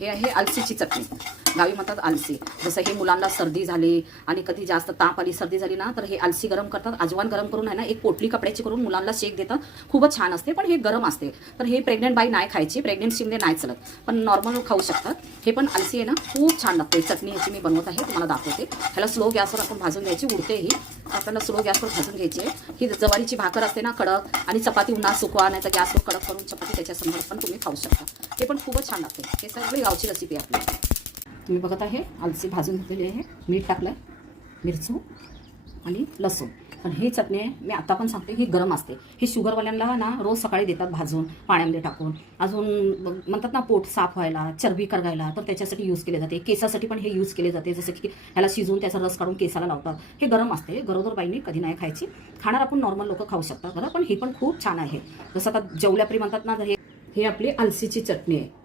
हे आहे आलसीची चटणी, गावी म्हणतात आलसी. जसं हे मुलांना सर्दी झाली आणि कधी जास्त ताप आली, सर्दी झाली ना, तर हे आलसी गरम करतात, अजवान गरम करून आहे ना एक पोटली कपड्याची करून मुलांना शेक देतात. खूपच छान असते, पण हे गरम असते. तर हे प्रेग्नेंट बाई नाही खायची, प्रेग्नेन्सीमध्ये नाही चालत, पण नॉर्मल खाऊ शकतात. हे पण आलसी आहे ना, खूप छान लागते. चटणी ह्याची मी बनवत आहे, तुम्हाला दाखवते. ह्याला स्लो गॅसवर आपण भाजून घ्यायची, उडते ही आपल्याला स्लो गॅसवर भाजून घ्यायची आहे. ही ज्वारीची भाकर असते ना कडक, आणि चपाती उन्हात सुकवा, नाही तर गॅसवर कडक करून चपाती त्याच्यासमोर पण तुम्ही खाऊ शकता. हे पण खूपच छान लागते. हे सगळी गावची रेसिपी आहे आपली. तुम्ही बघत आहे आलसी भाजून घेतलेली आहे, मीठ टाकलं आहे, मिरचू आणि लसूण. पण ही चटणी मी आता पण सांगते, ही गरम असते. ही शुगरवाल्यांना ना रोज सकाळी देतात भाजून पाण्यामध्ये टाकून. अजून म्हणतात ना पोट साफ व्हायला, चरबी करगायला, तर त्याच्यासाठी यूज केले जाते. केसासाठी पण हे यूज केले जाते, जसं की ह्याला शिजवून त्याचा रस काढून केसाला लावतात. हे गरम असते, गरोदर बाईंनी कधी नाही खायची. खाणार आपण नॉर्मल लोक खाऊ शकतात बरं, पण ही पण खूप छान आहे. जसं आता जेवल्यापरी म्हणतात ना, हे आपली आलसीची चटणी आहे.